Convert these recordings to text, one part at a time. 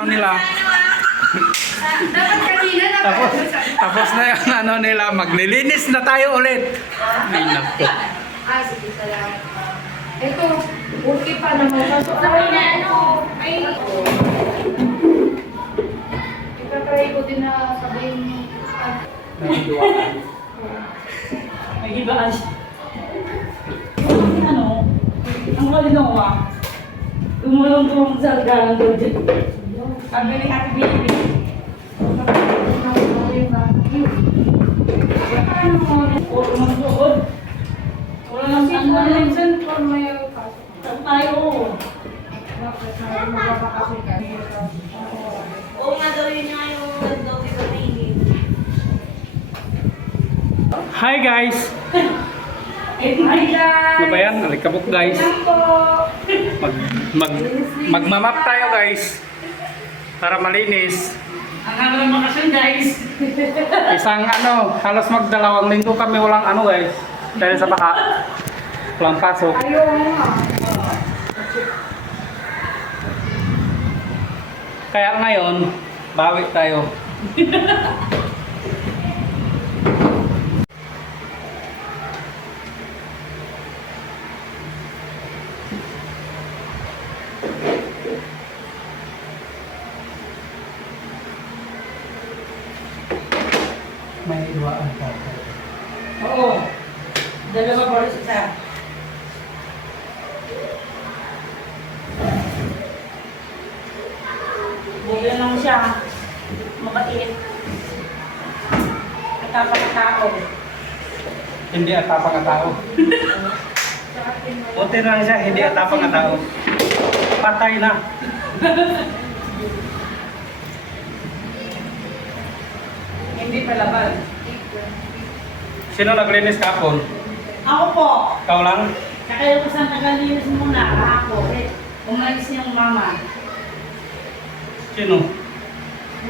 Ano nila? Dapat kanina na Tapos na yung ano nila, maglilinis na tayo ulit. Ay nako. sige, salamat. Ito, okay pa naman. Pasok na na ano. Ay, ipatry ko din na sabihin May hibaan siya. Ano? Ang malinawa. Tumulong-tulong sa galang doon dyan. Sabi ni Ate Baby. Puro ng suod. Wala nang ano na rin dyan. Saan tayo? Oo nga daw yun nga yung daw dito na init. Hi guys! Hi guys! Ano ba yan? Alikabok guys. Magmamap tayo guys. Para malinis. Ang haba ng bakasyon guys. Isang ano, halos magdalawang linggo kami walang ano guys. Dahil sa baka. Walang pasok. Kaya ngayon, bawi tayo. May iwaan ka. Oo. Dalawa pa rin isa. Bugyan lang siya. Mabait. Katapang tao. Hindi atapang ang tao. Buti lang siya, hindi atapang ang tao. Patay na. Hindi palaban. Sino naglinis kapon? Ako po. Ikaw lang? Kaya ko sa nagalinis muna. Ako. Umalis niyang mama. Sino?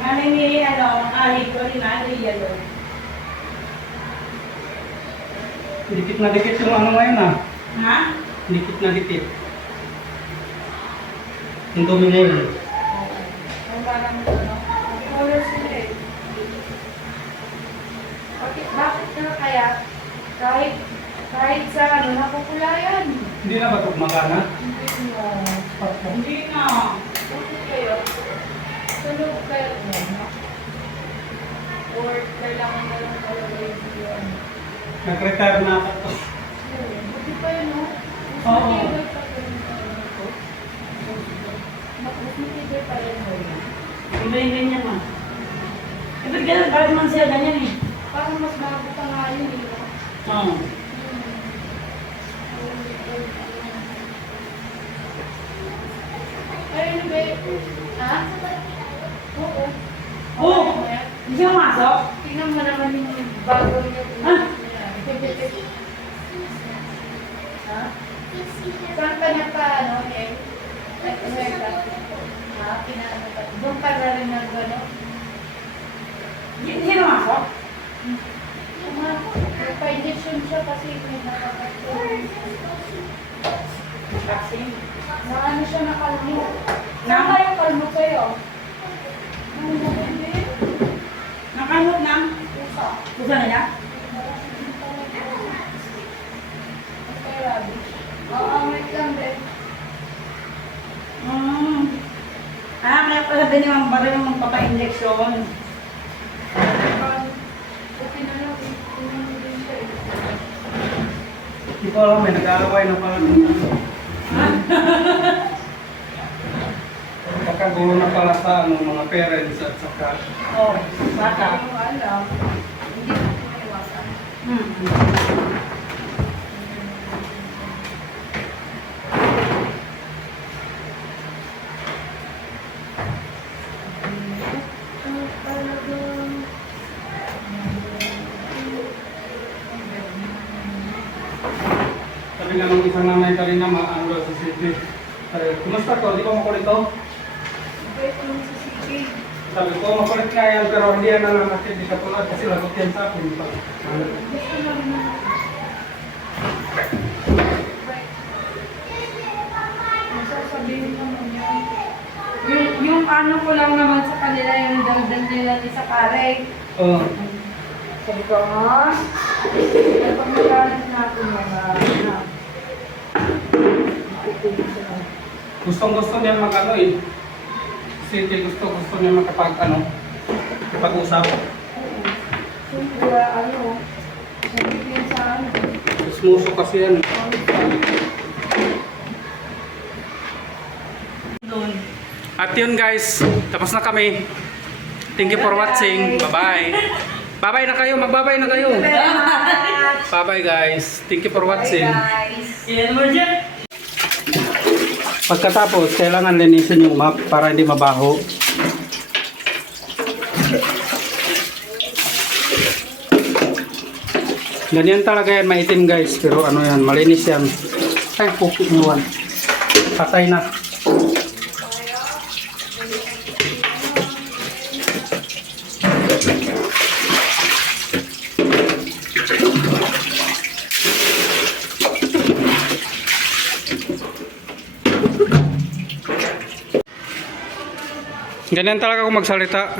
Nanay ni ahig ko rin yellow. Dikit na dikit yung ano ngayon ah. Ha? Dikit na dikit. Yung dominate. Ang parang ano, color sila eh. Bakit na kaya kahit sa ano, napupulayan? Hindi na ba ito kumagana? Hindi na. Hindi na. Bakit kayo? Tulog kayo na. Or kailangan na lang talaga yun. Nag-retire na ako to. Buti pa yun, no? Oo. Matibay pa rin ito. Matibay pa rin mo yun. Iba yung ganyan ma. Ibig ganyan, bakit man siya ganyan eh? Parang mas bago pa nga yun, eh, no? Oo. Ay, ano ba yun? Ha? Oo. Oo! Hindi siya masok? Tingnan mo naman yung bago niya. Ha? Ha? Saan ka na pa, ano, eh? Ha? Pinaano ka? Doon ka na rin nag-ano? Hindi siya masok? Pa-injection siya kasi may nakapagpapalito. Vaccine. Na ano siya nakalmo. Na? Saan ba yung kalmo sa'yo? Nakanot na? Pusa. Pusa nila? Okay, Rabi. Oo, wait lang, Ben. Kaya pala din yung baril yung magpapa-injection. Okay na lang. Tingnan mo din siya eh. Hindi ko alam, may nag-aaway na pala. Pagkagulo na pala sa ano, mga parents at saka Oo, bata. Hindi mo alam. Hindi mo iwasan. sabi nga nung isang nanay kanina, ano daw sa city. Sabi, kumusta to? Di ba makulit to? Wait lang sa sige. Sabi ko, makulit nga yan, pero hindi yan nananakit. Di katulad kasi lagot yan sa akin. Gusto lang na. Nasasabihin naman yan. Yung ano ko lang naman sa kanila, yung dagdag nila ni sa pare. Oh. Sabi ko, ha? Ay, pag nagalit natin na. Gustong-gusto niya mag-ano eh. Kasi gusto niya makapag-usap. Siyempre, ano, sabi ko yun sa ano. Smuso kasi yan. Doon. At yun guys, tapos na kami. Thank you for watching. Bye-bye. Bye-bye na kayo, magbabay na kayo. Bye-bye guys. Thank you for watching. Yan mo dyan. Pagkatapos, kailangan linisin yung map para hindi mabaho. Ganyan talaga yan, maitim guys. Pero ano yan, malinis yan. Ay, puki mo yan. Patay na. Ganyan talaga ako magsalita.